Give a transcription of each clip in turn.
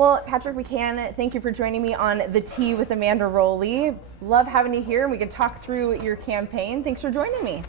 Well, Patrick McKann, thank you for joining me on The Tea with Amanda Roley. Love having you here, and we can talk through your campaign. Thanks for joining me.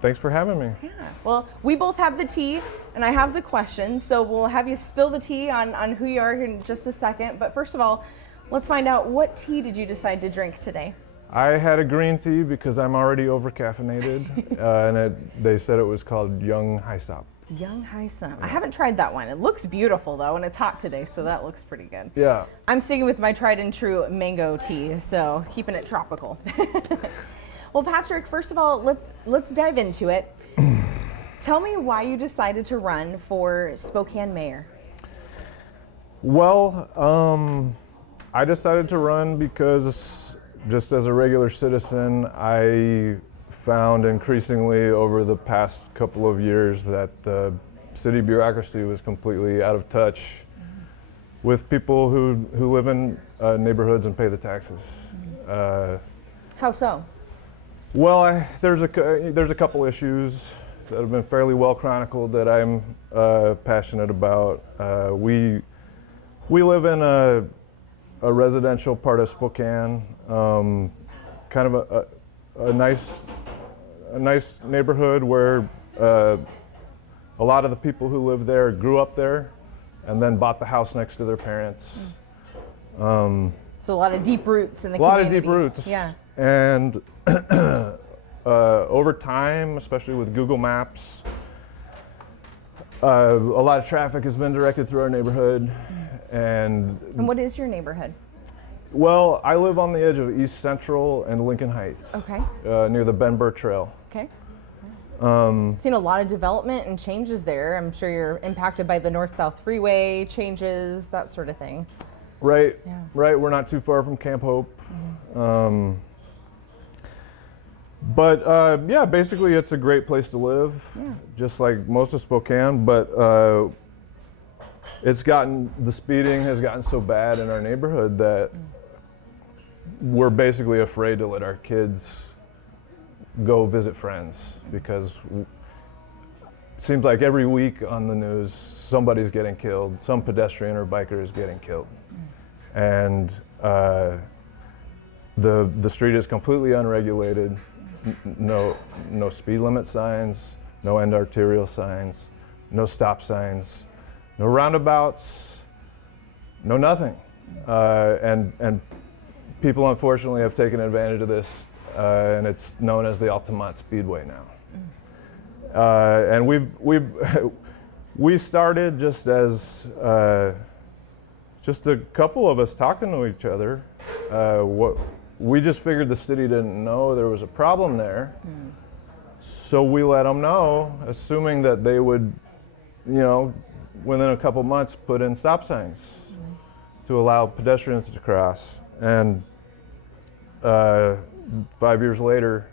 Thanks for having me. Yeah. Well, we both have the tea, and I have the questions, so we'll have you spill the tea on who you are here in just a second. But first of all, let's find out, what tea did you decide to drink today? I had a green tea because I'm already over-caffeinated, and they said it was called Young Hyssop. Young Hyssop. I haven't tried that one. It looks beautiful though, and it's hot today, so that looks pretty good. Yeah. I'm sticking with my tried and true mango tea, so keeping it tropical. Well, Patrick, first of all, let's dive into it. Tell me why you decided to run for Spokane mayor. Well, I decided to run because just as a regular citizen, I found increasingly over the past couple of years that the city bureaucracy was completely out of touch with people who live in neighborhoods and pay the taxes. How so? Well, there's a couple issues that have been fairly well chronicled that I'm passionate about. We live in a residential part of Spokane, kind of a nice neighborhood where a lot of the people who live there grew up there and then bought the house next to their parents. So a lot of deep roots in the community. A lot of deep roots. Yeah. And over time, especially with Google Maps, a lot of traffic has been directed through our neighborhood. And what is your neighborhood? Well, I live on the edge of East Central and Lincoln Heights. Okay. Near the Ben Burr Trail. Okay. Seen a lot of development and changes there. I'm sure you're impacted by the north-south freeway changes, that sort of thing. Right. Yeah. Right. We're not too far from Camp Hope. Mm-hmm. Yeah, basically it's a great place to live, just like most of Spokane, but the speeding has gotten so bad in our neighborhood that we're basically afraid to let our kids go visit friends, because it seems like every week on the news somebody's getting killed, some pedestrian or biker is getting killed. And the street is completely unregulated. No speed limit signs, no end arterial signs, no stop signs, no roundabouts, no nothing. And people unfortunately have taken advantage of this, and it's known as the Altamont Speedway now. And we started just as just a couple of us talking to each other. We just figured the city didn't know there was a problem there, so we let them know, assuming that they would, within a couple months, put in stop signs to allow pedestrians to cross. And 5 years later,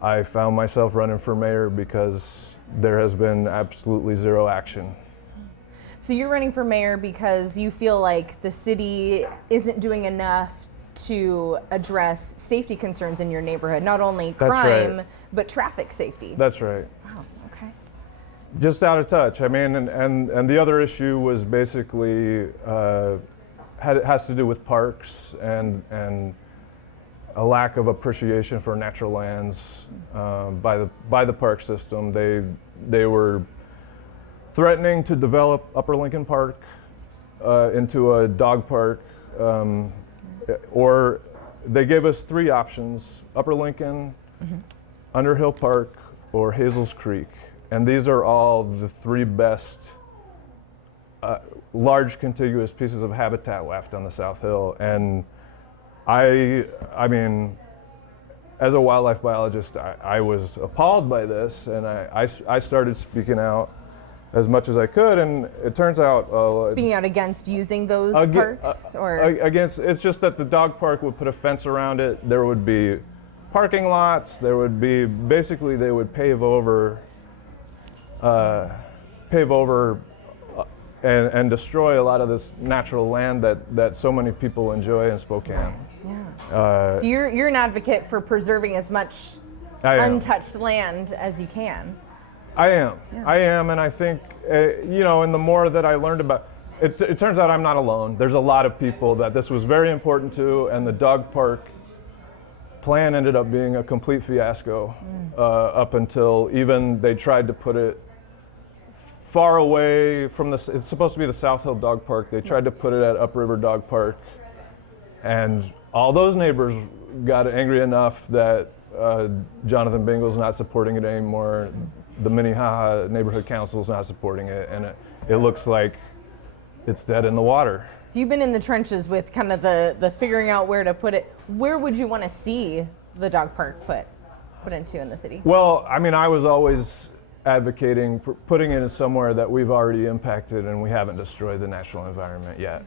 I found myself running for mayor because there has been absolutely zero action. So you're running for mayor because you feel like the city isn't doing enough to address safety concerns in your neighborhood, not only crime, but traffic safety. That's right. Wow, okay. Just out of touch. I mean, and the other issue was basically has to do with parks and a lack of appreciation for natural lands by the park system. They were threatening to develop Upper Lincoln Park into a dog park, or they gave us three options: Upper Lincoln, Underhill Park, or Hazel's Creek. And these are all the three best large contiguous pieces of habitat left on the South Hill. And I mean, as a wildlife biologist, I was appalled by this, and I started speaking out as much as I could, and it turns out speaking out against using those parks, or against, it's just that the dog park would put a fence around it. There would be parking lots. There would be, basically they would pave over and destroy a lot of this natural land that so many people enjoy in Spokane. Yeah. So you're an advocate for preserving as much untouched land as you can. I am, and I think, and the more that I learned about, it turns out I'm not alone. There's a lot of people that this was very important to, and the dog park plan ended up being a complete fiasco up until even they tried to put it far away from it's supposed to be the South Hill Dog Park. They tried to put it at Upriver Dog Park, and all those neighbors got angry enough that Jonathan Bingle's not supporting it anymore. The Minnehaha Neighborhood Council's not supporting it, and it looks like it's dead in the water. So you've been in the trenches with kind of the figuring out where to put it. Where would you want to see the dog park put into in the city? Well, I mean, I was always advocating for putting it in somewhere that we've already impacted and we haven't destroyed the natural environment yet.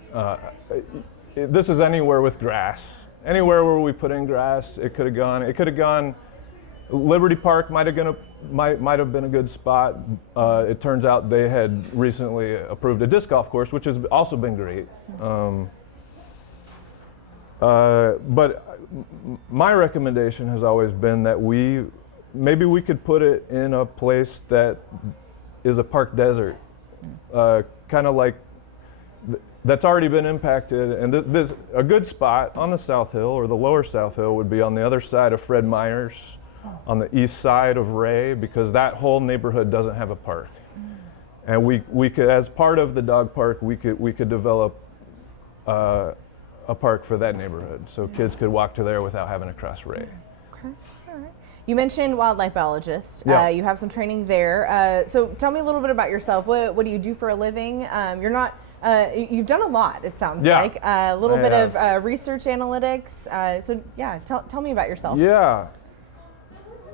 This is anywhere with grass. Anywhere where we put in grass, it could have gone. It could have gone. Liberty Park might have been a good spot. It turns out they had recently approved a disc golf course, which has also been great. But my recommendation has always been that maybe we could put it in a place that is a park desert, kind of like that's already been impacted. And this a good spot on the South Hill or the lower South Hill would be on the other side of Fred Meyer's, on the east side of Ray, because that whole neighborhood doesn't have a park. And we could, as part of the dog park, we could develop a park for that neighborhood, so kids could walk to there without having to cross Ray. Okay, all right. You mentioned wildlife biologist. Yeah. You have some training there. So tell me a little bit about yourself. What do you do for a living? You're not. You've done a lot, it sounds like. A little bit of research analytics. So yeah, tell me about yourself. Yeah.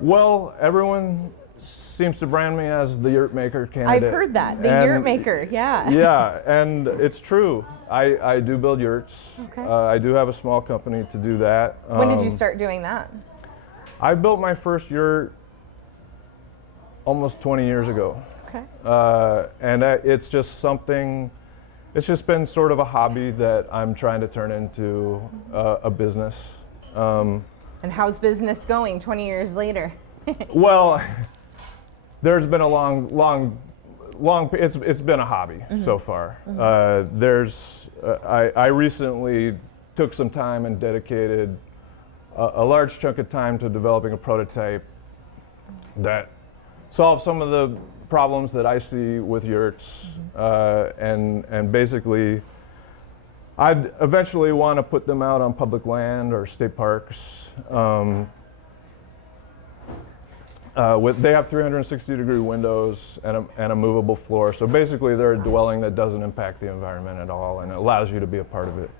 Well, everyone seems to brand me as the yurt maker candidate. I've heard that, the yurt maker, yeah. Yeah, and it's true. I do build yurts. Okay. I do have a small company to do that. When did you start doing that? I built my first yurt almost 20 years ago. Okay. And it's just something, it's just been sort of a hobby that I'm trying to turn into a business. And how's business going 20 years later? Well, there's been a long, it's been a hobby so far. I recently took some time and dedicated a large chunk of time to developing a prototype that solves some of the problems that I see with yurts, and basically I'd eventually want to put them out on public land or state parks. They have 360-degree windows and a movable floor. So basically they're a dwelling that doesn't impact the environment at all, and it allows you to be a part of it.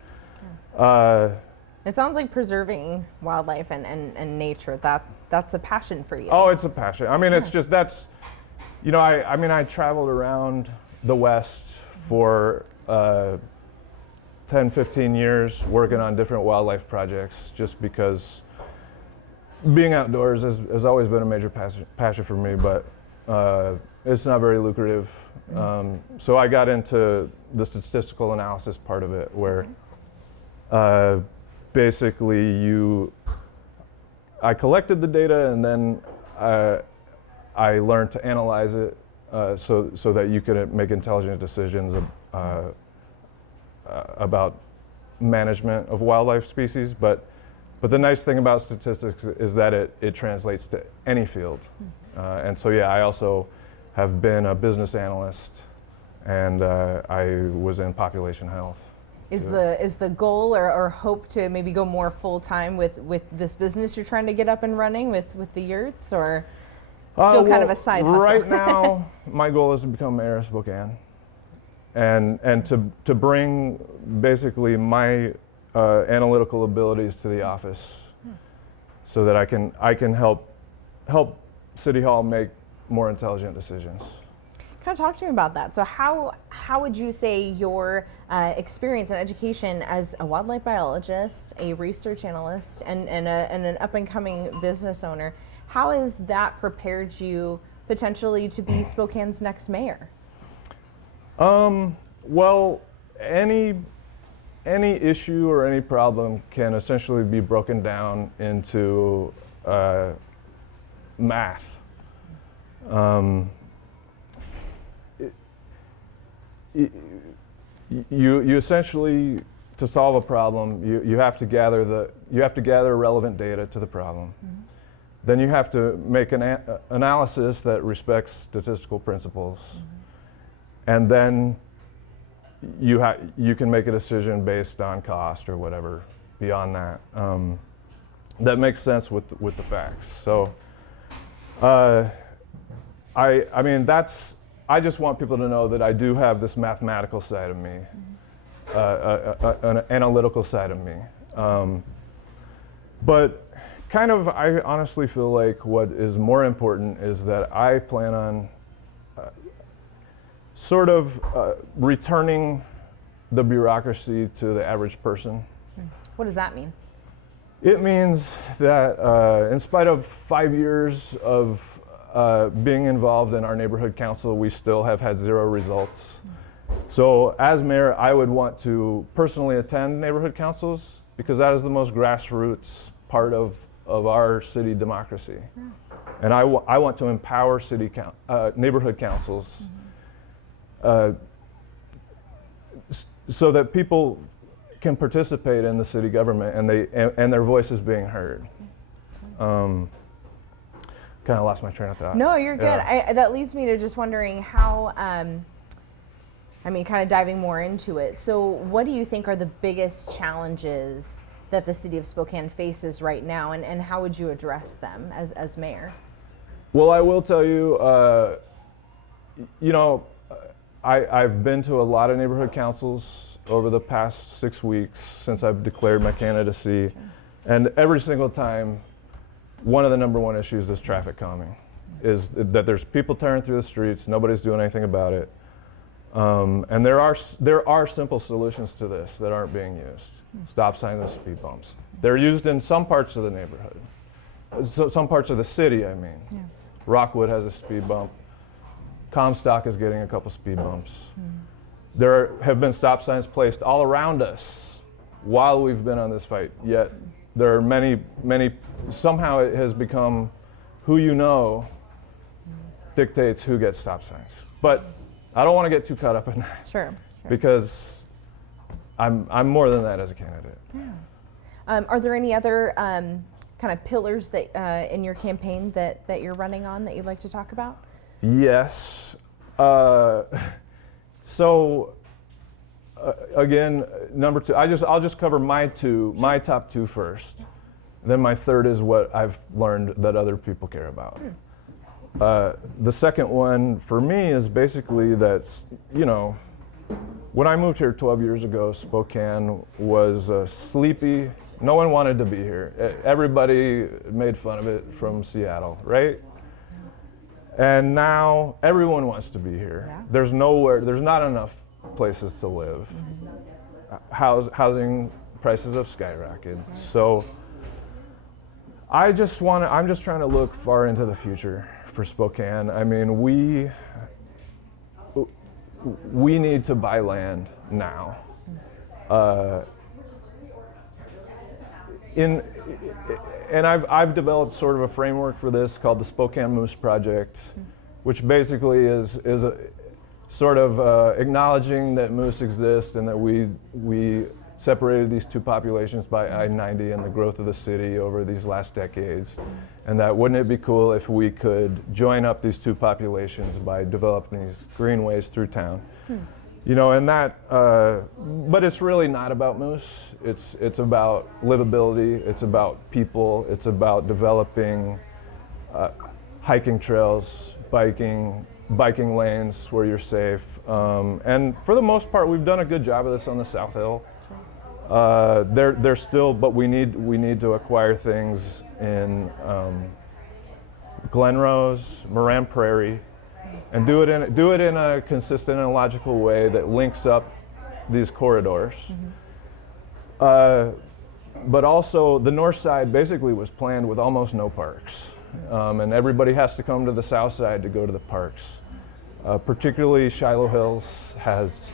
It sounds like preserving wildlife and nature, that's a passion for you. Oh, it's a passion. I mean, it's just, that's, you know, I traveled around the West for 10, 15 years working on different wildlife projects, just because being outdoors has always been a major passion for me, but it's not very lucrative. So I got into the statistical analysis part of it, where basically I collected the data, and then I learned to analyze it so that you could make intelligent decisions about management of wildlife species. But the nice thing about statistics is that it translates to any field. And so yeah, I also have been a business analyst, and I was in population health. Is the goal or hope to maybe go more full-time with this business you're trying to get up and running with the yurts, or still kind of a side hustle? Right now, my goal is to become mayor of Spokane, and to bring basically my analytical abilities to the office, so that I can help City Hall make more intelligent decisions. Kind of talk to me about that. So how would you say your experience and education as a wildlife biologist, a research analyst, and an up-and-coming business owner, how has that prepared you potentially to be Spokane's next mayor? Well, any issue or any problem can essentially be broken down into math. you essentially, to solve a problem, you have to gather relevant data to the problem. Mm-hmm. Then you have to make an analysis that respects statistical principles. Mm-hmm. And then you can make a decision based on cost or whatever beyond that. That makes sense with the facts. So, I mean, I just want people to know that I do have this mathematical side of me, an analytical side of me. But kind of, I honestly feel like what is more important is that I plan on sort of returning the bureaucracy to the average person. What does that mean? It means that in spite of 5 years of being involved in our neighborhood council, we still have had 0 results. So as mayor, I would want to personally attend neighborhood councils because that is the most grassroots part of our city democracy. Yeah. And I want to empower neighborhood councils so that people can participate in the city government and their voice is being heard. Kind of lost my train of thought. No, you're good. Yeah. That leads me to just wondering how, I mean, kind of diving more into it. So what do you think are the biggest challenges that the city of Spokane faces right now, and how would you address them as mayor? Well, I will tell you, you know, I've been to a lot of neighborhood councils over the past 6 weeks since I've declared my candidacy. Sure. And every single time, one of the number one issues is traffic calming, is that there's people tearing through the streets, nobody's doing anything about it. And there are simple solutions to this that aren't being used. Stop signs and speed bumps. They're used in some parts of the neighborhood, some parts of the city, I mean. Yeah. Rockwood has a speed bump. Comstock is getting a couple speed bumps. There have been stop signs placed all around us while we've been on this fight, yet there are many, somehow it has become who you know dictates who gets stop signs. But I don't want to get too caught up in that. Sure. Because I'm more than that as a candidate. Yeah. Are there any other kind of pillars that in your campaign that you're running on that you'd like to talk about? Yes. Again, number 2. I'll just cover my top 2 first. Then my third is what I've learned that other people care about. The second one for me is basically that, you know, when I moved here 12 years ago, Spokane was sleepy. No one wanted to be here. Everybody made fun of it from Seattle, right? And now everyone wants to be here. Yeah. There's not enough places to live. Mm-hmm. Housing prices have skyrocketed. Right. So I'm just trying to look far into the future for Spokane. I mean, we need to buy land now. And I've developed sort of a framework for this called the Spokane Moose Project, which basically is a sort of acknowledging that moose exist and that we separated these two populations by I-90 and the growth of the city over these last decades. And that wouldn't it be cool if we could join up these two populations by developing these greenways through town. You know, and that, but it's really not about moose. It's about livability, it's about people, it's about developing hiking trails, biking lanes where you're safe. And for the most part, we've done a good job of this on the South Hill. They're still, but we need to acquire things in Glen Rose, Moran Prairie, and do it in a consistent and logical way that links up these corridors. But also, the north side basically was planned with almost no parks, and everybody has to come to the south side to go to the parks. Particularly Shiloh Hills has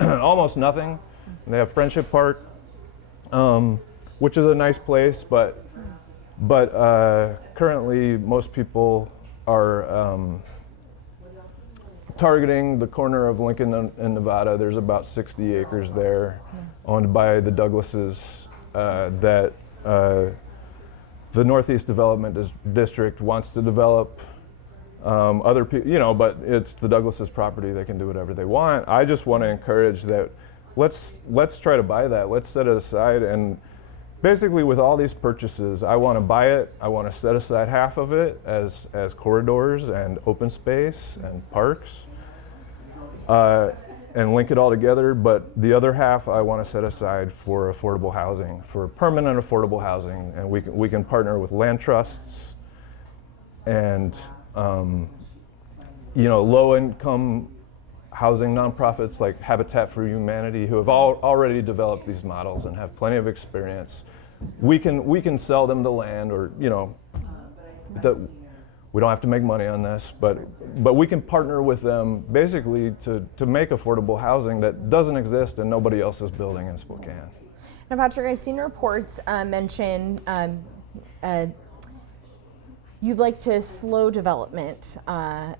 almost nothing. They have Friendship Park, which is a nice place, but currently most people are targeting the corner of Lincoln and Nevada. There's about 60 acres there, owned by the Douglases, that the Northeast Development District wants to develop. Other people, but it's the Douglases' property. They can do whatever they want. I just want to encourage that. Let's try to buy that. Let's set it aside. And basically, with all these purchases, I want to buy it. I want to set aside half of it as corridors and open space and parks, and link it all together. But the other half, I want to set aside for affordable housing, for permanent affordable housing, and we can partner with land trusts and low-income housing nonprofits like Habitat for Humanity, who have already developed these models and have plenty of experience. We can sell them the land, or we don't have to make money on this, but we can partner with them basically to make affordable housing that doesn't exist and nobody else is building in Spokane. Now, Patrick, I've seen reports mention you'd like to slow development,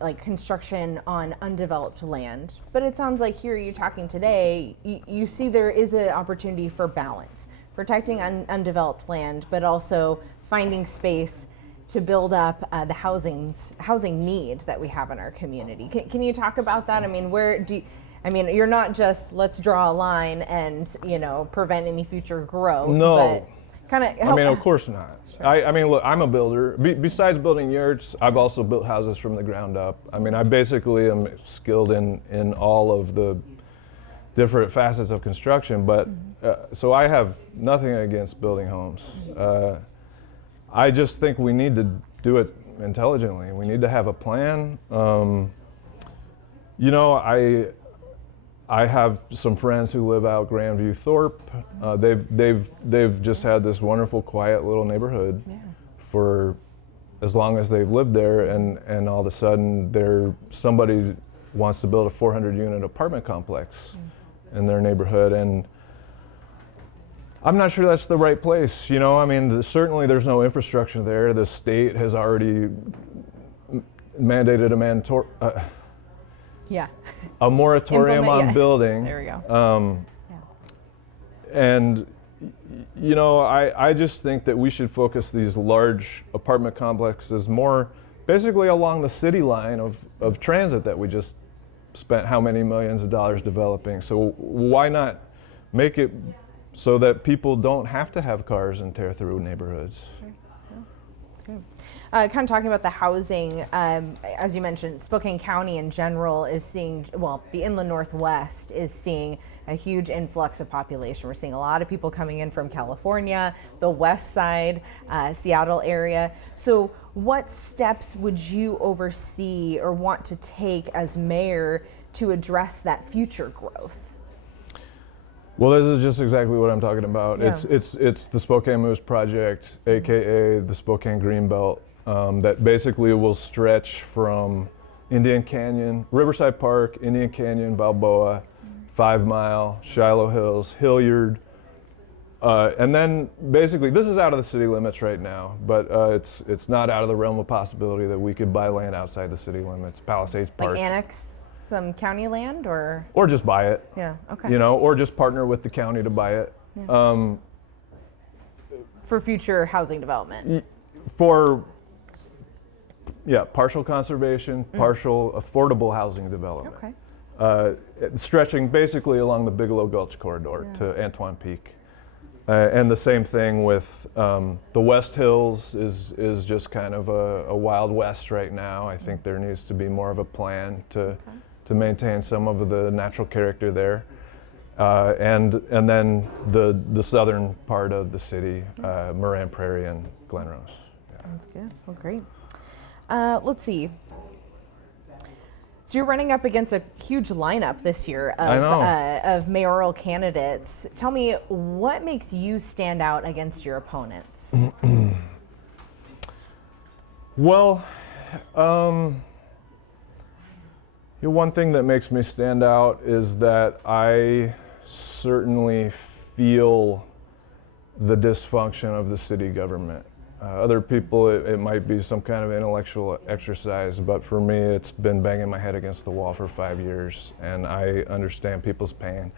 like construction on undeveloped land. But it sounds like here you're talking today, you see there is an opportunity for balance, protecting undeveloped land, but also finding space to build up the housing need that we have in our community. Can you talk about that? I mean, you're not just let's draw a line and prevent any future growth. No. But of course not. Sure. Look, I'm a builder. Besides building yurts, I've also built houses from the ground up. I basically am skilled in all of the different facets of construction, but so I have nothing against building homes. I just think we need to do it intelligently. We need to have a plan. I have some friends who live out Grandview Thorpe. They've just had this wonderful, quiet little neighborhood for as long as they've lived there, and all of a sudden somebody wants to build a 400-unit apartment complex in their neighborhood, and I'm not sure that's the right place. Certainly there's no infrastructure there. The state has already mandated a moratorium on building. There we go. And I just think that we should focus these large apartment complexes more basically along the city line of transit that we just spent how many millions of dollars developing. So why not make it so that people don't have to have cars and tear through neighborhoods? Sure. Yeah, that's good. Kind of talking about the housing, as you mentioned, Spokane County in general is seeing, the inland Northwest is seeing a huge influx of population. We're seeing a lot of people coming in from California, the west side, Seattle area. So what steps would you oversee or want to take as mayor to address that future growth? Well, this is just exactly what I'm talking about. Yeah. It's the Spokane Moose Project, aka the Spokane Greenbelt, that basically will stretch from Indian Canyon, Riverside Park, Indian Canyon, Balboa, 5 Mile, Shiloh Hills, Hilliard, and then basically this is out of the city limits right now, but it's not out of the realm of possibility that we could buy land outside the city limits. Palisades Park. Like annex some county land, or just buy it. Yeah. Okay. Or just partner with the county to buy it. Yeah. For future housing development. Partial conservation, partial affordable housing development. Okay. Stretching basically along the Bigelow Gulch corridor to Antoine Peak. And the same thing with the West Hills is just kind of a Wild West right now. I think there needs to be more of a plan to maintain some of the natural character there. And then the southern part of the city, Moran Prairie and Glen Rose. Yeah. That's good. Well, great. Let's see. So you're running up against a huge lineup this year of mayoral candidates. Tell me, what makes you stand out against your opponents? Well, one thing that makes me stand out is that I certainly feel the dysfunction of the city government. Other people, it might be some kind of intellectual exercise, but for me, it's been banging my head against the wall for 5 years, and I understand people's pain.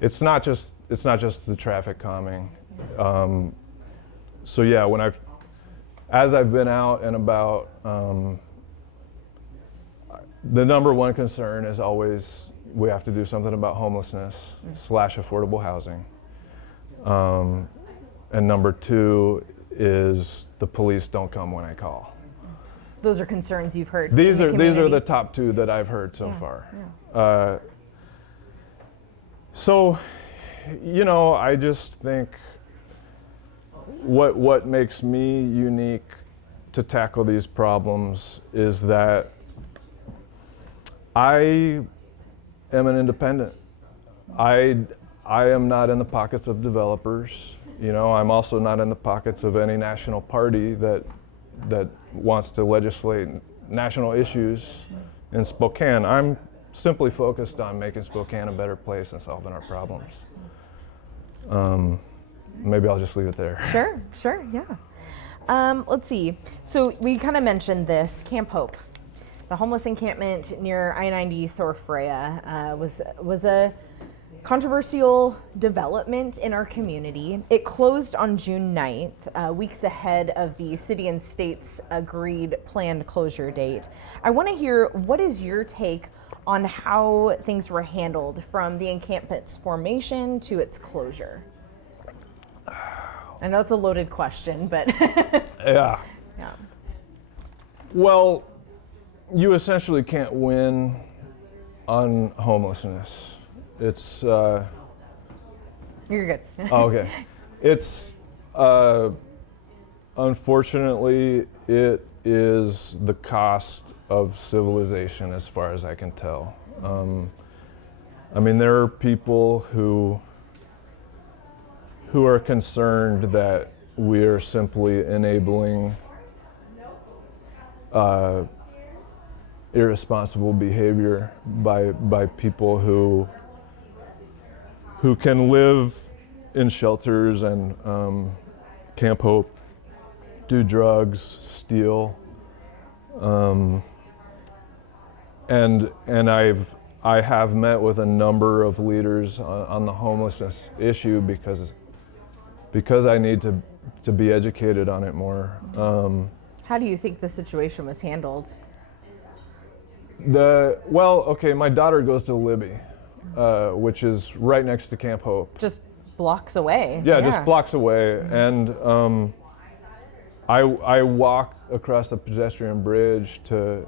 It's not just the traffic calming. So yeah, as I've been out and about, the number one concern is always we have to do something about homelessness / affordable housing. And number two is the police don't come when I call. Those are concerns you've heard. These are the top two that I've heard so far. Yeah. So, you know, I just think what makes me unique to tackle these problems is that I am an independent. I am not in the pockets of developers. You know, I'm also not in the pockets of any national party that wants to legislate national issues in Spokane. I'm simply focused on making Spokane a better place and solving our problems. Maybe I'll just leave it there. Sure, yeah. Let's see. So we kind of mentioned this, Camp Hope. The homeless encampment near I-90 Thor Freya was a controversial development in our community. It closed on June 9th, weeks ahead of the city and state's agreed planned closure date. I want to hear, what is your take on how things were handled from the encampment's formation to its closure? I know it's a loaded question, but yeah. Well, you essentially can't win on homelessness. It's You're good. okay. It's unfortunately it is the cost of civilization as far as I can tell. I mean, there are people who are concerned that we're simply enabling irresponsible behavior by people who can live in shelters and Camp Hope, do drugs, steal, and I have met with a number of leaders on the homelessness issue because I need to be educated on it more. How do you think the situation was handled? My daughter goes to Libby, which is right next to Camp Hope. Just blocks away. Yeah, just blocks away. And I walk across the pedestrian bridge to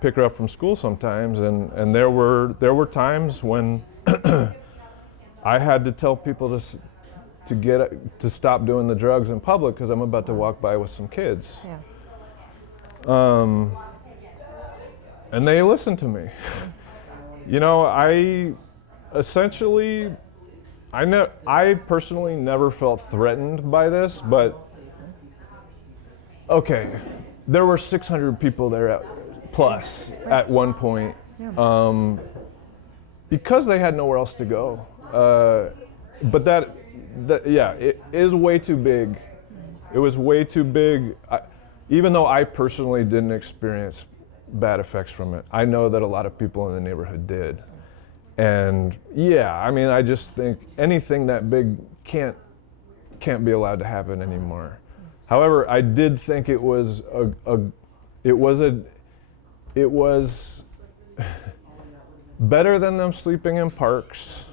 pick her up from school sometimes, and there were times when I had to tell people to stop doing the drugs in public because I'm about to walk by with some kids. Yeah. And they listened to me. You know, I personally never felt threatened by this, but okay, there were 600 people there plus at one point, because they had nowhere else to go. But that it is way too big. It was way too big. Even though I personally didn't experience bad effects from it, I know that a lot of people in the neighborhood did. And yeah, I mean, I just think anything that big can't be allowed to happen anymore. However, I did think it was better than them sleeping in parks.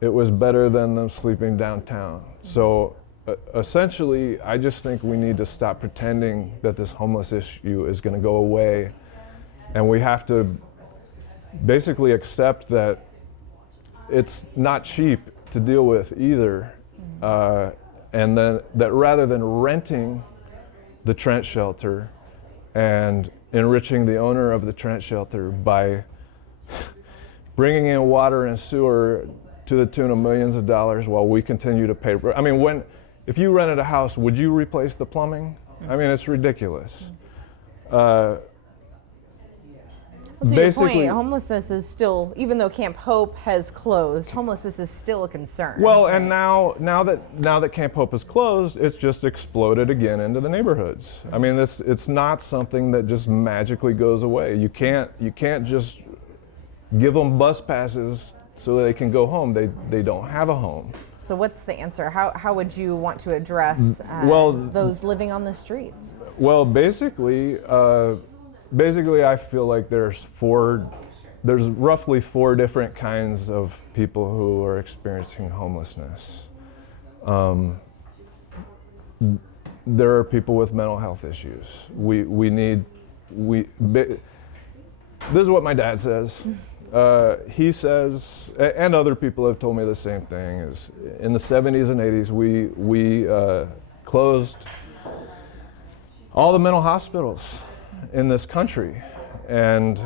It was better than them sleeping downtown. So essentially, I just think we need to stop pretending that this homeless issue is going to go away. And we have to basically accept that it's not cheap to deal with either. And then that rather than renting the Trent shelter and enriching the owner of the Trent shelter by bringing in water and sewer to the tune of millions of dollars while we continue to pay. I mean, if you rented a house, would you replace the plumbing? I mean, it's ridiculous. Well, to your point, homelessness is still, even though Camp Hope has closed, homelessness is still a concern. Well, right? and now that Camp Hope is closed, it's just exploded again into the neighborhoods. I mean, it's not something that just magically goes away. You can't just give them bus passes so they can go home. They don't have a home. So what's the answer? How would you want to address those living on the streets? Well, basically, I feel like there's roughly 4 different kinds of people who are experiencing homelessness. There are people with mental health issues. This is what my dad says. He says, and other people have told me the same thing, is in the 70s and 80s, we closed all the mental hospitals in this country. And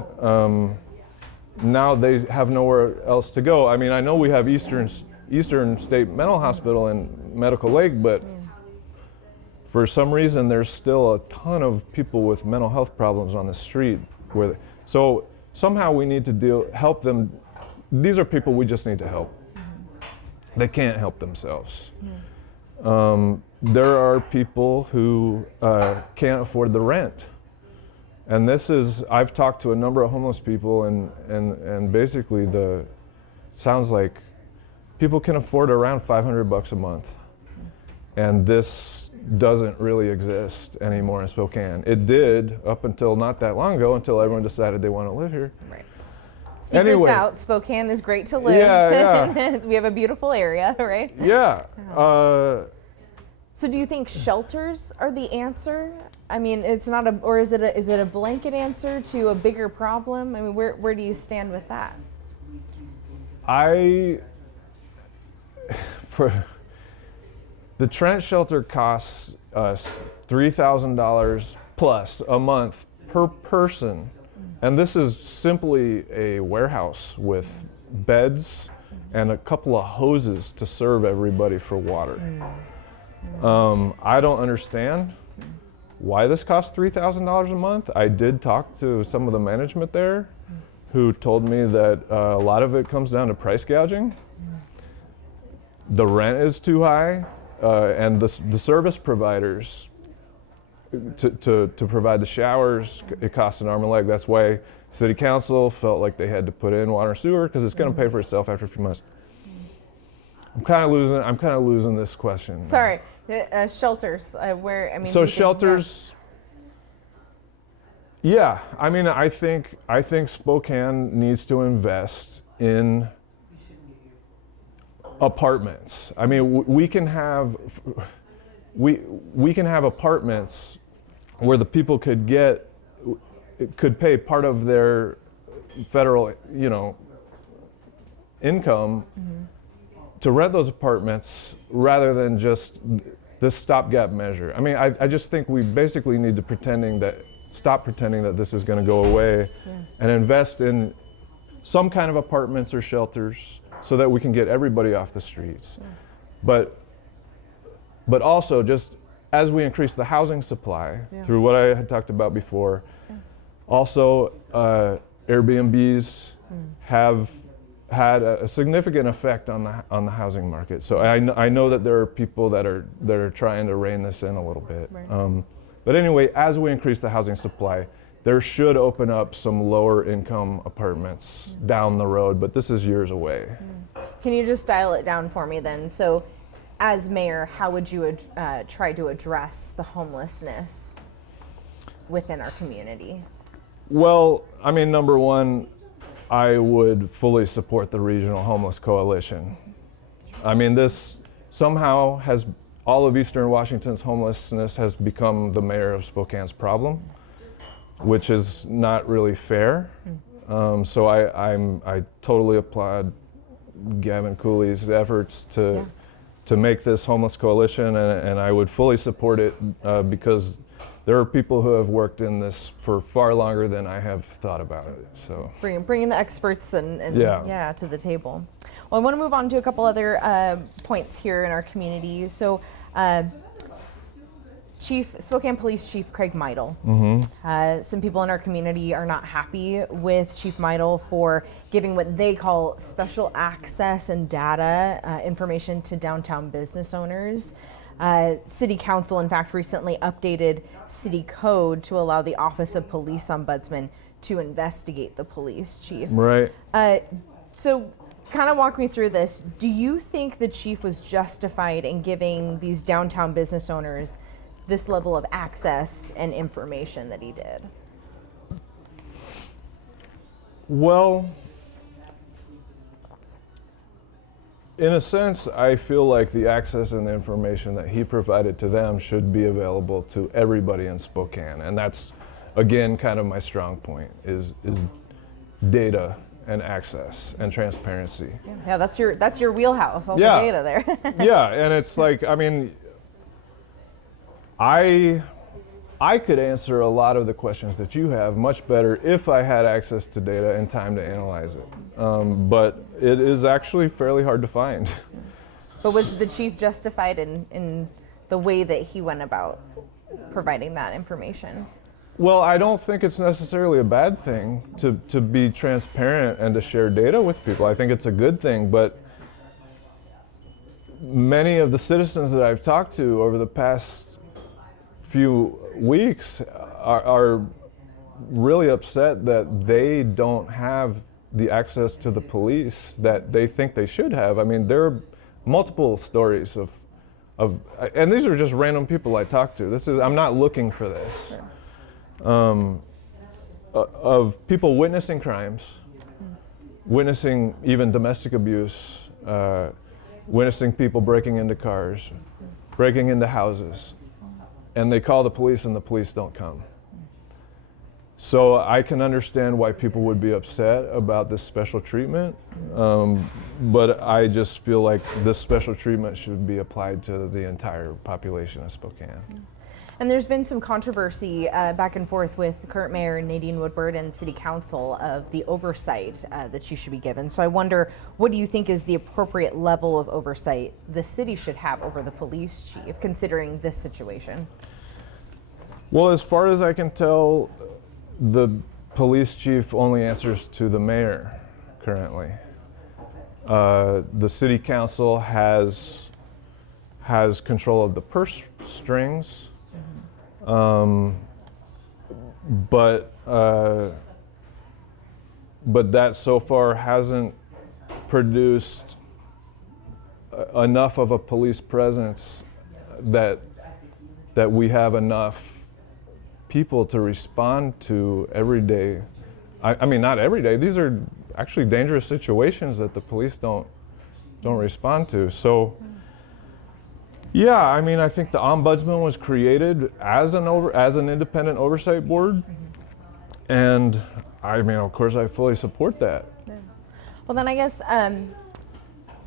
now they have nowhere else to go. I mean, I know we have Eastern State Mental Hospital in Medical Lake, but for some reason, there's still a ton of people with mental health problems on the street. So somehow we need to help them. These are people we just need to help. They can't help themselves. There are people who can't afford the rent. And I've talked to a number of homeless people, and basically sounds like people can afford around $500 a month. And this doesn't really exist anymore in Spokane. It did up until not that long ago, until everyone decided they want to live here. Right. Secrets out, Spokane is great to live. Yeah. We have a beautiful area, right? Yeah. So do you think shelters are the answer? I mean, it's not or is it a blanket answer to a bigger problem? I mean, where do you stand with that? The Trent shelter costs us $3,000 plus a month per person. And this is simply a warehouse with beds and a couple of hoses to serve everybody for water. I don't understand why this costs $3,000 a month. I did talk to some of the management there who told me that a lot of it comes down to price gouging. The rent is too high, and the service providers to provide the showers, it costs an arm and a leg. That's why City Council felt like they had to put in water and sewer, because it's going to pay for itself after a few months. I'm kind of losing this question. Sorry, shelters. Where I mean. So shelters. Yeah, I mean, I think Spokane needs to invest in apartments. I mean, we can have apartments where the people could pay part of their federal, income to rent those apartments rather than just this stopgap measure. I mean, I just think we basically need to stop pretending that this is going to go away and invest in some kind of apartments or shelters so that we can get everybody off the streets. But also, just as we increase the housing supply through what I had talked about before, also Airbnbs have had a significant effect on the housing market. So I know that there are people that are trying to rein this in a little bit. Right. But anyway, as we increase the housing supply, there should open up some lower income apartments down the road, but this is years away. Can you just dial it down for me then? So as mayor, how would you try to address the homelessness within our community? Well, I mean, number one, I would fully support the Regional Homeless Coalition. I mean, this somehow all of Eastern Washington's homelessness has become the mayor of Spokane's problem, which is not really fair. So I totally applaud Gavin Cooley's efforts to make this homeless coalition, and I would fully support it because there are people who have worked in this for far longer than I have thought about it. So bringing the experts and to the table. Well, I want to move on to a couple other points here in our community. So Spokane Police Chief Craig Meidel. Some people in our community are not happy with Chief Meidel for giving what they call special access and data information to downtown business owners. City Council, in fact, recently updated city code to allow the Office of Police Ombudsman to investigate the police chief. Right. So kind of walk me through this. Do you think the chief was justified in giving these downtown business owners this level of access and information that he did? Well, in a sense, I feel like the access and the information that he provided to them should be available to everybody in Spokane. And that's, again, kind of my strong point, is data and access and transparency. Yeah, that's your wheelhouse, all the data there. Yeah, and it's like, I mean, I could answer a lot of the questions that you have much better if I had access to data and time to analyze it. But it is actually fairly hard to find. But was the chief justified in the way that he went about providing that information? Well, I don't think it's necessarily a bad thing to be transparent and to share data with people. I think it's a good thing, but many of the citizens that I've talked to over the past few weeks are really upset that they don't have the access to the police that they think they should have. I mean, there are multiple stories of and these are just random people I talked to. I'm not looking for this. Of people witnessing crimes, witnessing even domestic abuse, witnessing people breaking into cars, breaking into houses, and they call the police and the police don't come. So I can understand why people would be upset about this special treatment, but I just feel like this special treatment should be applied to the entire population of Spokane. And there's been some controversy back and forth with current Mayor Nadine Woodward and City Council of the oversight that you should be given. So I wonder, what do you think is the appropriate level of oversight the city should have over the police chief, considering this situation? Well, as far as I can tell, the police chief only answers to the mayor currently. The City Council has control of the purse strings. But that so far hasn't produced enough of a police presence that we have enough people to respond to every day. I mean, not every day. These are actually dangerous situations that the police don't respond to. So. Yeah, I mean, I think the ombudsman was created as an independent oversight board, and I mean, of course, I fully support that. Yeah. Well, then I guess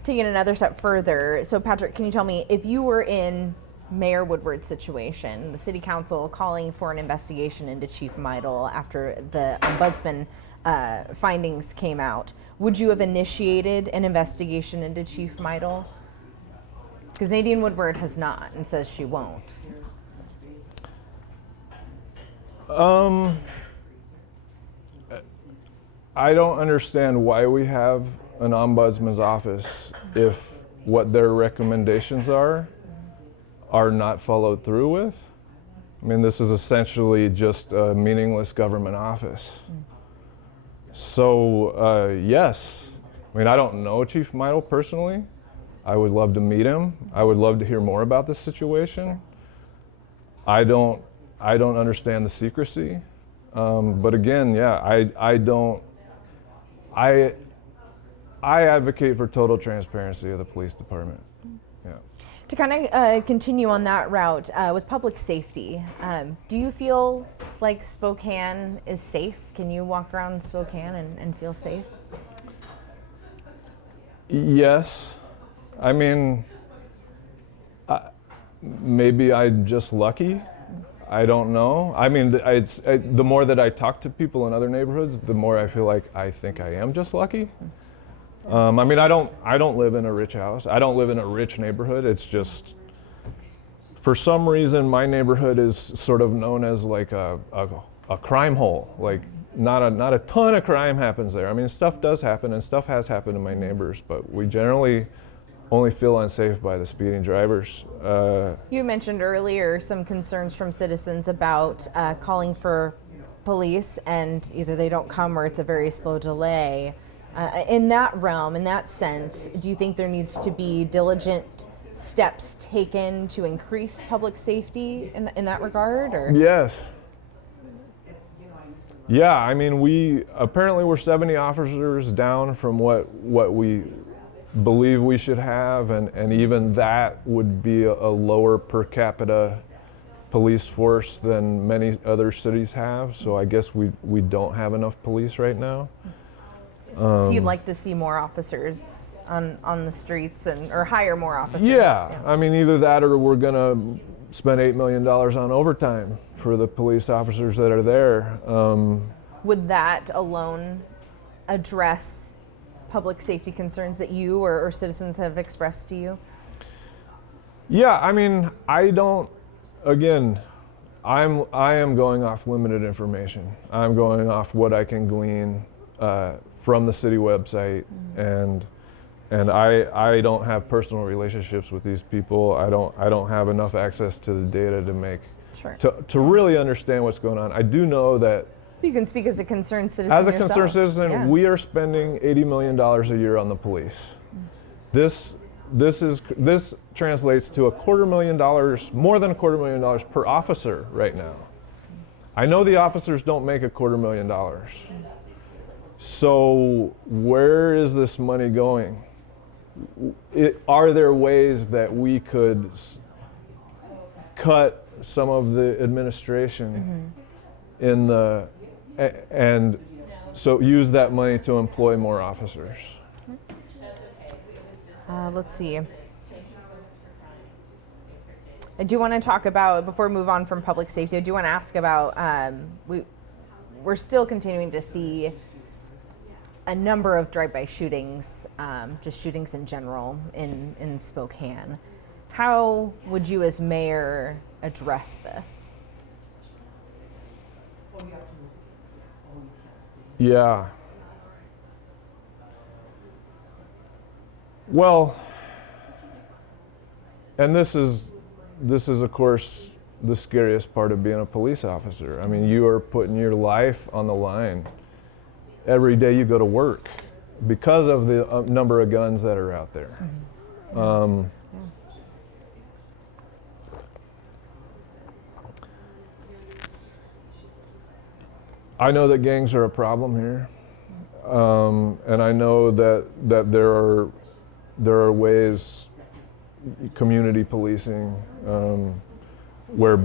taking another step further. So, Patrick, can you tell me, if you were in Mayor Woodward's situation, the City Council calling for an investigation into Chief Meidel after the ombudsman findings came out, would you have initiated an investigation into Chief Meidel? Because Nadine Woodward has not and says she won't. I don't understand why we have an ombudsman's office if what their recommendations are not followed through with. I mean, this is essentially just a meaningless government office. So, yes. I mean, I don't know Chief Meidel personally. I would love to meet him. I would love to hear more about this situation. I don't understand the secrecy. But again, yeah, I advocate for total transparency of the police department. Yeah. To kind of continue on that route with public safety, do you feel like Spokane is safe? Can you walk around Spokane and feel safe? Yes. I mean, maybe I'm just lucky. I don't know. I mean, the more that I talk to people in other neighborhoods, the more I feel like I think I am just lucky. I mean, I don't live in a rich house. I don't live in a rich neighborhood. It's just for some reason, my neighborhood is sort of known as like a crime hole. Like not a ton of crime happens there. I mean, stuff does happen, and stuff has happened to my neighbors, but we generally only feel unsafe by the speeding drivers. You mentioned earlier some concerns from citizens about calling for police, and either they don't come or it's a very slow delay. In that realm, in that sense, do you think there needs to be diligent steps taken to increase public safety in that regard? Or? Yes. Yeah, I mean, we're 70 officers down from what we believe we should have, and even that would be a lower per capita police force than many other cities have. So I guess we don't have enough police right now. So you'd like to see more officers on the streets or hire more officers? Yeah, I mean, either that or we're gonna spend $8 million on overtime for the police officers that are there. Would that alone address public safety concerns that you or citizens have expressed to you? Yeah, I mean, I am going off limited information. I'm going off what I can glean from the city website, and I don't have personal relationships with these people. I don't have enough access to the data to make to really understand what's going on. I do know that you can speak as a concerned citizen. As a concerned citizen, we are spending $80 million a year on the police. This translates to $250,000, more than $250,000 per officer right now. I know the officers don't make $250,000. So where is this money going? Are there ways that we could cut some of the administration and so use that money to employ more officers? Let's see. I do want to talk about, before we move on from public safety, I do want to ask about, we're still continuing to see a number of drive-by shootings, just shootings in general in Spokane. How would you as mayor address this? Yeah. Well, and this is of course the scariest part of being a police officer. I mean, you are putting your life on the line every day you go to work because of the number of guns that are out there. I know that gangs are a problem here, and I know that there are ways, community policing, where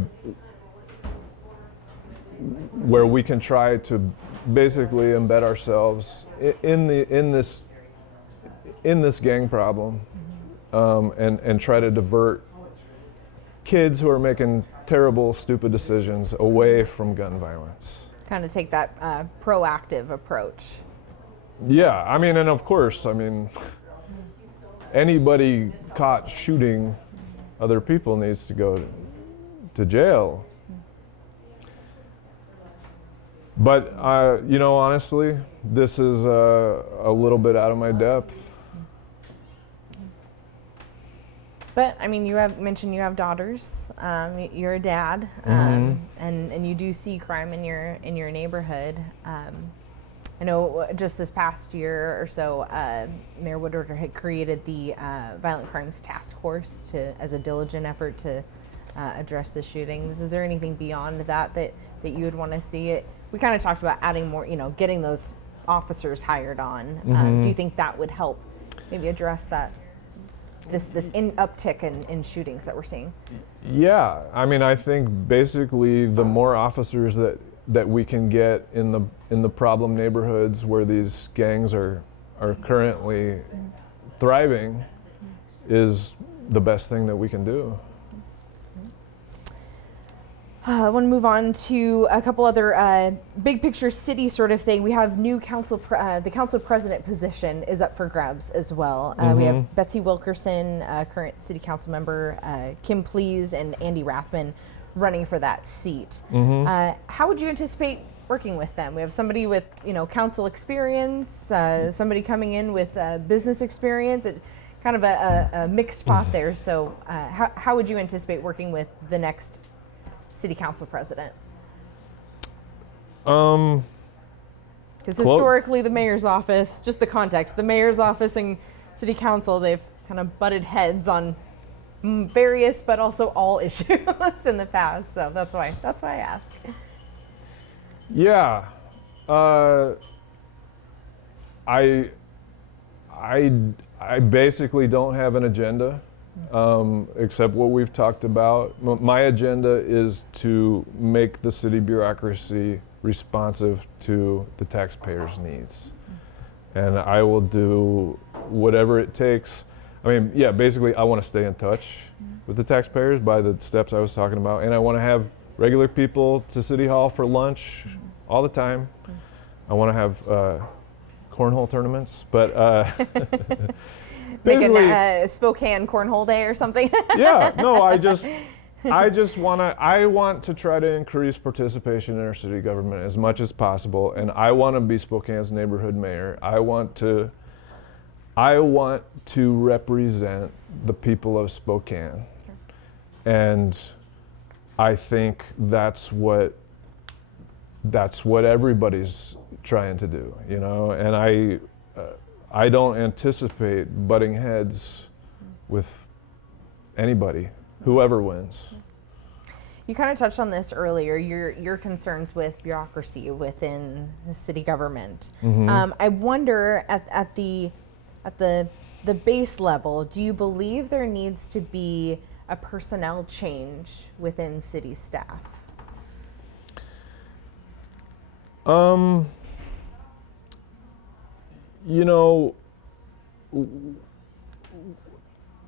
we can try to basically embed ourselves in this gang problem, and try to divert kids who are making terrible, stupid decisions away from gun violence. Kind of take that proactive approach. Yeah, I mean, and of course, I mean, anybody caught shooting other people needs to go to jail. But, honestly, this is a little bit out of my depth. But, I mean, you mentioned you have daughters, you're a dad, and you do see crime in your neighborhood. I know just this past year or so, Mayor Woodward had created the Violent Crimes Task Force as a diligent effort to address the shootings. Is there anything beyond that you would want to see? We kind of talked about adding more, getting those officers hired on. Do you think that would help maybe address that? This uptick in shootings that we're seeing? Yeah, I mean, I think basically the more officers that we can get in the problem neighborhoods where these gangs are currently thriving is the best thing that we can do. I want to move on to a couple other big picture city sort of thing. We have new the council president position is up for grabs as well. We have Betsy Wilkerson, current city council member, Kim Pleas, and Andy Rathman running for that seat. How would you anticipate working with them? We have somebody with council experience, somebody coming in with business experience. Kind of a mixed pot there. So how would you anticipate working with the next city council president? Because historically the mayor's office, just the context, the mayor's office and city council, they've kind of butted heads on various but also all issues in the past. So that's why I ask. Yeah. I basically don't have an agenda. Except what we've talked about. My agenda is to make the city bureaucracy responsive to the taxpayers' needs. And I will do whatever it takes. I mean, yeah, basically I want to stay in touch with the taxpayers by the steps I was talking about. And I want to have regular people to City Hall for lunch all the time. I want to have cornhole tournaments, but making a Spokane cornhole day or something. Yeah, no, I want to try to increase participation in our city government as much as possible, and I want to be Spokane's neighborhood mayor. I want to represent the people of Spokane, and I think that's what everybody's trying to do, and I don't anticipate butting heads with anybody, whoever wins. You kind of touched on this earlier, your concerns with bureaucracy within the city government. I wonder at the base level, do you believe there needs to be a personnel change within city staff?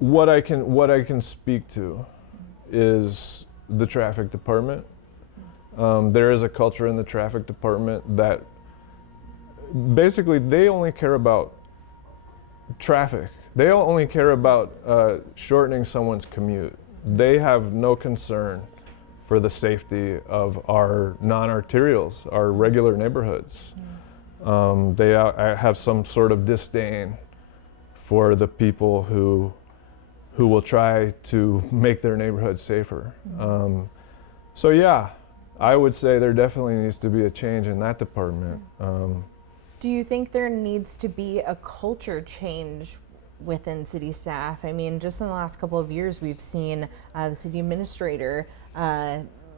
What I can speak to is the traffic department. There is a culture in the traffic department that basically they only care about traffic. They only care about shortening someone's commute. They have no concern for the safety of our non-arterials, our regular neighborhoods. They have some sort of disdain for the people who will try to make their neighborhood safer. So yeah, I would say there definitely needs to be a change in that department. Do you think there needs to be a culture change within city staff? I mean, just in the last couple of years, we've seen the city administrator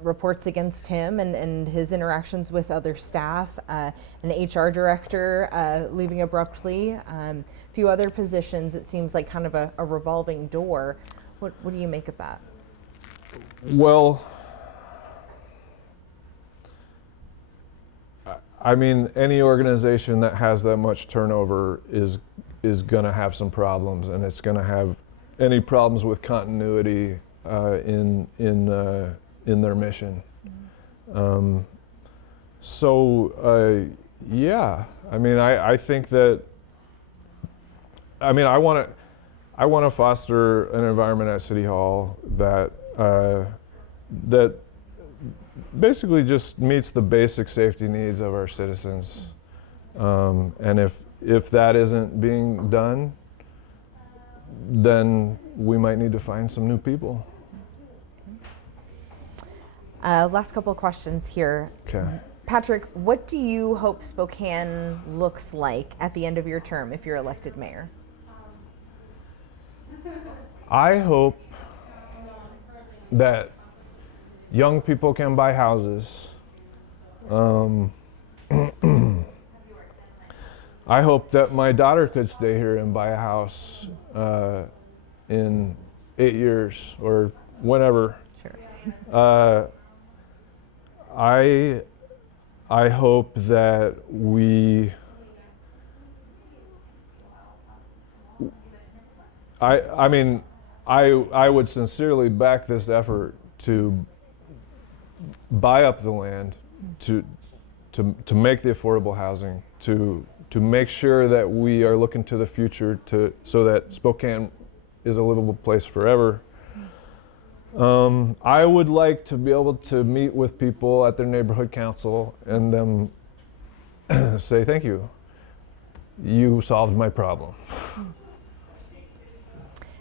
reports against him and his interactions with other staff, an HR director leaving abruptly, a few other positions. It seems like kind of a revolving door. What do you make of that? Well, I mean, any organization that has that much turnover is going to have some problems, and it's going to have any problems with continuity in their mission. Yeah, I mean, I think that, I mean, I want to foster an environment at City Hall that that basically just meets the basic safety needs of our citizens. And if that isn't being done, then we might need to find some new people. Last couple of questions here. Okay. Patrick, what do you hope Spokane looks like at the end of your term if you're elected mayor? I hope that young people can buy houses. I hope that my daughter could stay here and buy a house in 8 years or whenever. Sure. I hope that I would sincerely back this effort to buy up the land, to make the affordable housing, to make sure that we are looking to the future so that Spokane is a livable place forever. I would like to be able to meet with people at their neighborhood council and them say, thank you. You solved my problem.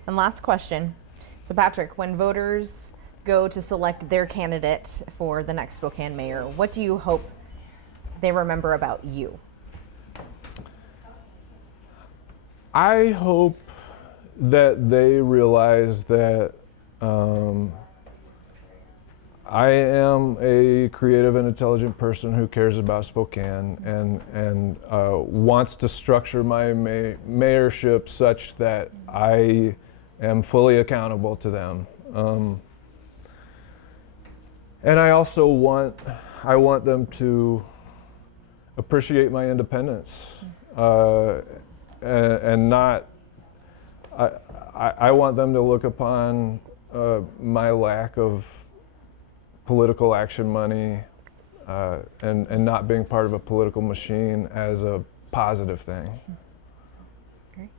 And last question. So Patrick, when voters go to select their candidate for the next Spokane mayor, what do you hope they remember about you? I hope that they realize that I am a creative and intelligent person who cares about Spokane and wants to structure my mayorship such that I am fully accountable to them. And I also want them to appreciate my independence and not. I want them to look upon my lack of political action money and not being part of a political machine as a positive thing. Great.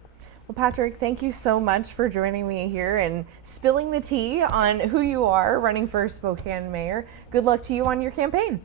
Well, Patrick, thank you so much for joining me here and spilling the tea on who you are running for Spokane mayor. Good luck to you on your campaign.